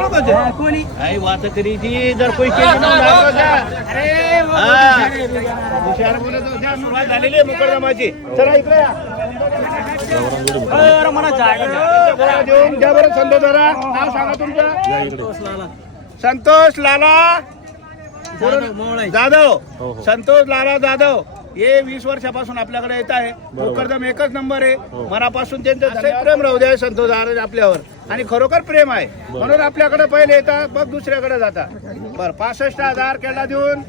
हा, I watch तरी ती जर कोई केली ना लागलं का? अरे वो हा. हुशार आहे बिचारा. हुशार बोलत होत्या, सुरुवात झालेली आहे मुकरदमाची चला इकडे या. अरे मला जागा जरा देऊन द्या बरं संतोष जरा नाव सांगा तुमचं. संतोष लाला. जाधव संतोष लाला जाधव. हे वीस वर्षापासून आपल्याकडे येत आहे. मुकरदम एकच नंबर आहे. मनापासून त्यांचं. प्रेम राहू द्या संतोष आपल्यावर. आणि खरोखर प्रेम आहे. म्हणून आपल्याकडे पहिले येतात मग दुसऱ्याकडे जातात. बर पासष्ट हजार केला देऊन.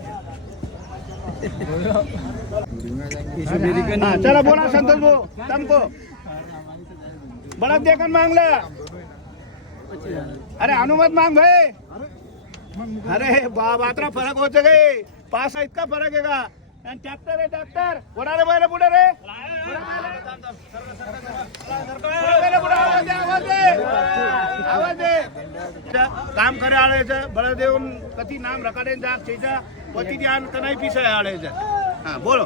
हा, चला बोला संतोष भाऊ तुमको बड़ा देखन मांगला. अरे अनुमत मांग भाई. अरे आता फरक होत गए पास इतका फरक आहे का? आणि ट्रॅक्टर आहे ट्रॅक्टर रे बैल पुढे रे? काम करे आळायचं बळ देऊन कधी नाम रकाडे जा शेजा पती ध्यान कनाई पिसाय आळायचं हा बोलो.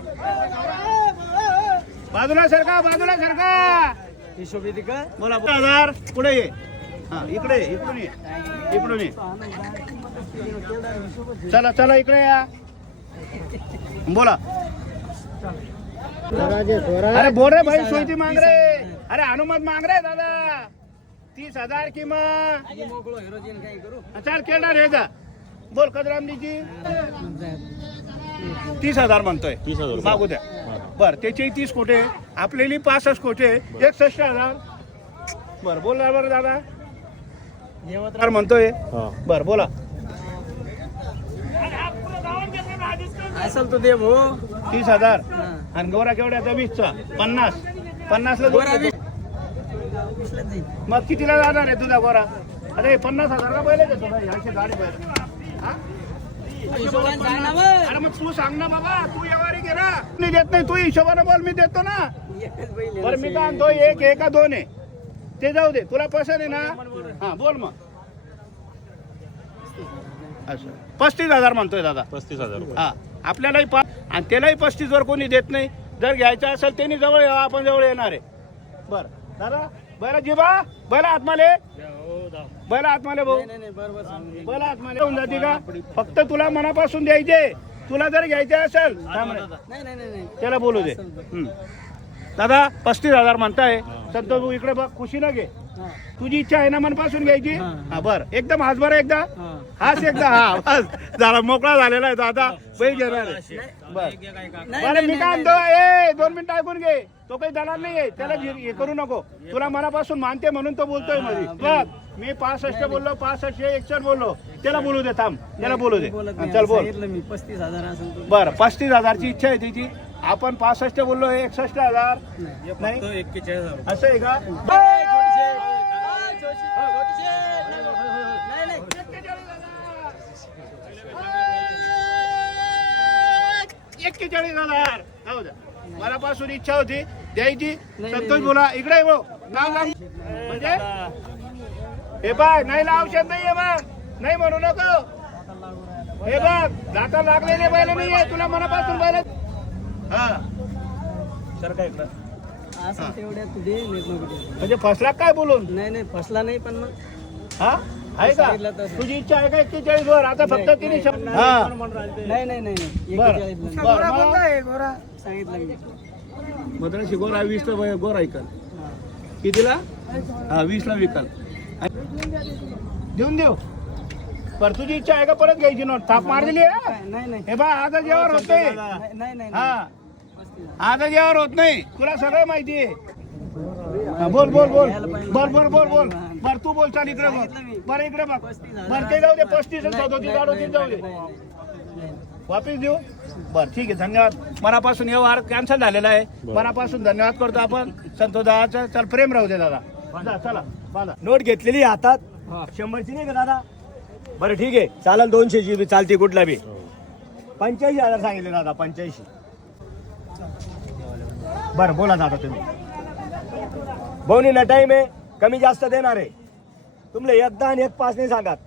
बाजूला सरका बाजूला सरका. बोला हजार पुढे ये. हा इकडे ये, इकडून ये. इकडून ये. चला चला इकडे या. बोला. अरे बोल रे भाई सोयती मांग रे. अरे अनुमत मांग रे दादा. तीस हजार किंमत चल केळणार रे जा बोल कदरामनीची तीस हजार म्हणतोय. तीस हजार रुपये. मागू द्या. बर त्याचे तीस कोटे आपलेली पासष्ट कोटे एकसष्ट हजार. बर बोल ना बरं दादा. म्हणतोय. हा. बर बोला. असल तो दे भाऊ तीस हजार. हा. आणि गोरा केवढ्याचा वीसचा. पन्नास. पन्नासला गोरा दोन वीस. मग कितीला जाणार आहे तुझा गोरा? अरे पन्नास हजारला पहिले देतो भाई. अशी गाडी हा? मग. अरे मग तू सांग ना बाबा. तू व्यवहारी घे ना. मी देत नाही. तू हिशोबाने बोल मी देतो ना. बरं मी काय आणतो एक आहे का दोन आहे. ते जाऊ दे. तुला पसंत आहे ना. हा बोल मग. असं पस्तीस हजार म्हणतोय दादा. पस्तीस हजार हा. आपल्यालाही पा आणि त्यालाही पस्तीस वर कोणी देत नाही. जर घ्यायचं असेल त्यांनी जवळ यावं, आपण जवळ येणार आहे. बर. दादा बैला जिबा बैला आत्माले बैला आत्माले भाऊ. बैला आत्माले होऊन जाते का? फक्त तुला मनापासून द्यायचे. तुला जर घ्यायचे असेल त्याला बोलू दे. दादा पस्तीस हजार म्हणताय. संतोष भाऊ इकडे बघ खुशी ना घे. तुझी इच्छा आहे ना मनापासून घ्यायची? हा. बर. एकदम हात बरं एकदा. हा. हाच एकदा हा बस. झाला मोकळा झालेला आहे दादा. बैल घेणार आहे. बर. मी काय म्हणतो ए दोन मिनिटं ऐकून घे. तो काही दलाल नाही आहे त्याला हे करू नको. तुला मनापासून मानते म्हणून तो बोलतोयमध्ये. बघ मी पासष्ट बोललो पासष्ट एकसष्ट बोललो. त्याला बोलू दे थांब. त्याला बोलू दे. हा. चल बोल. मी पस्तीस हजार असेल तो. बर पस्तीस हजारची इच्छा आहे त्याची. आपण पासष्ट बोललो एकसष्ट हजार. नाही असं आहे का? एक्केचाळीस हजार. जाऊ द्या. मनापासून इच्छा होती. द्यायची. नाही, संतोष. बोला. इकडे हो. नाव सांग. म्हणजे? हे बघ नाही औषध नाही बघ. नाही म्हणू नको. हे बघ दाता लागलेले बैल नाही आहे तुला मनापासून बैल हा. असं तेवढ्यात तू दे नाही नको दे. म्हणजे फसला काय बोलून? नाही नाही फसला नाही पण मग हा? आहे का. तुझी इच्छा आहे का एक्केचाळीस वर आता फक्त नाही, तिने शब्द नाही, हा. नाही नाही. मला- सांगितलं मी. मद्राशी गोरा वीस ला गोरा ऐकल. कितीला? हा वीस ला विकल देऊन देऊ. पर तुझी इच्छा आहे का परत घ्यायची नोट? थाप मार दिली हे बा आता जेवण होत नाही नाही नाही नाही हा. आता जेवण होत नाही तुला सगळं माहिती आहे. बोल बोल बोल. बोल बोल बोल बोल. बर तू बोल चाल इकडे बघ. बरं इकडे बघ. बरं ते जाऊ दे पस्तीस सदोतीस अडोतीस जाऊ दे. वापिस देऊ? बर ठीक आहे धन्यवाद. मनापासून व्यवहार कॅन्सल झालेला आहे. मनापासून धन्यवाद करतो आपण. संतोष दादाचं चल प्रेम राहू दे दादा. जा, चला नोट घेतलेली हातात. शंभरची नाही का दादा? बरं ठीक आहे. चालेल दोनशेची बी चालते कुठला बी. पंच्याऐंशी हजार सांगितले दादा पंच्याऐंशी. बरं बोला दादा तुम्ही. बोनी ना टाईम आहे. कमी जास्त देणार आहे. तुमले एकदा आणि एक पाच नाही सांगात.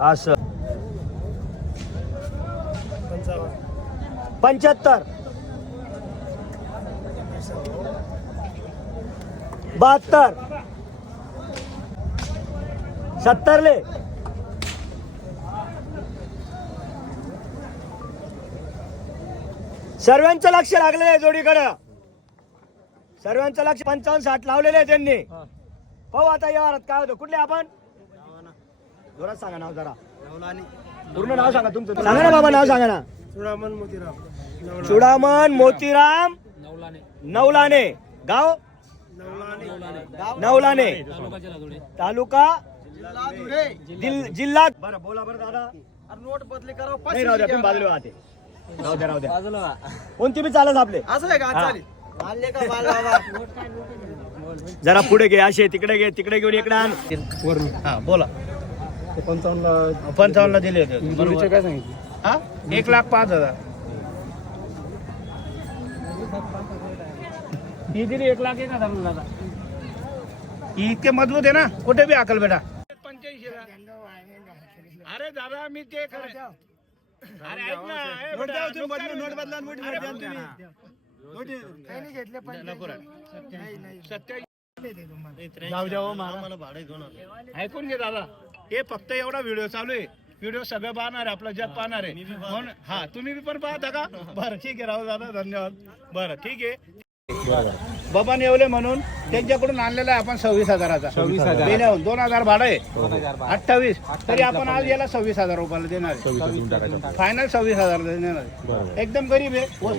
असं. पंच्याहत्तर. बहात्तर. सत्तरले. सर्वांचं लक्ष लागलेलं आहे जोडीकडं. सर्वांचं लक्ष पंचावन्न साठ लावलेले आहे त्यांनी. पाहू आता या वारात काय होतं. कुठले आपण? जोरात सांगा नाव जरा. पूर्ण नाव सांगा तुमचं. सांगा ना बाबा नाव सांगा ना. चुडामन मोतीराम. नवलाने. गाव? नवलाने. तालुका जिल- जिल्हा? बरं बोला बरं दादा. नोट बदली करा नाही राहू द्या तुम्ही बाजूला राहते. राहू द्या राहू द्या. कोणती बी चालत आपले. असं आहे का. चालेल. जरा पुढे घे असे तिकडे घे तिकडे घेऊन इकडे आण. हा बोला. पंचावन्न पंचावन्न दिले होते. बरोबर. काय सांगितलं? हा? एक लाख पाच हजार. ही दिली एक लाख एक हजार म्हणून दादा. ही इतके मजबूत आहे ना कुठे बी अकल बेटा. अरे दादा मी ते खरं अरे ऐक ना ए बेटा, नुकसान- अरे नको रे. सत्याऐंशी ऐकून घे दादा. हे फक्त एवढा व्हिडिओ चालू आहे. व्हिडिओ सगळं पाहणार आहे आपलं जग पाहणार आहे. म्हणून हा तुम्ही बी पण पाहता का? बरं ठीक आहे राहू दादा धन्यवाद. बरं ठीक आहे. बाबा नेवले म्हणून त्यांच्याकडून आणलेला आहे आपण सव्वीस हजाराचा. सव्वीस हजार. गेल्याहून दोन हजार भाडं आहे. अठ्ठावीस. तरी आपण आज याला सव्वीस हजार रुपयाला देणार आहे. फायनल सव्वीस हजार देणार आहे. एकदम गरीब आहे.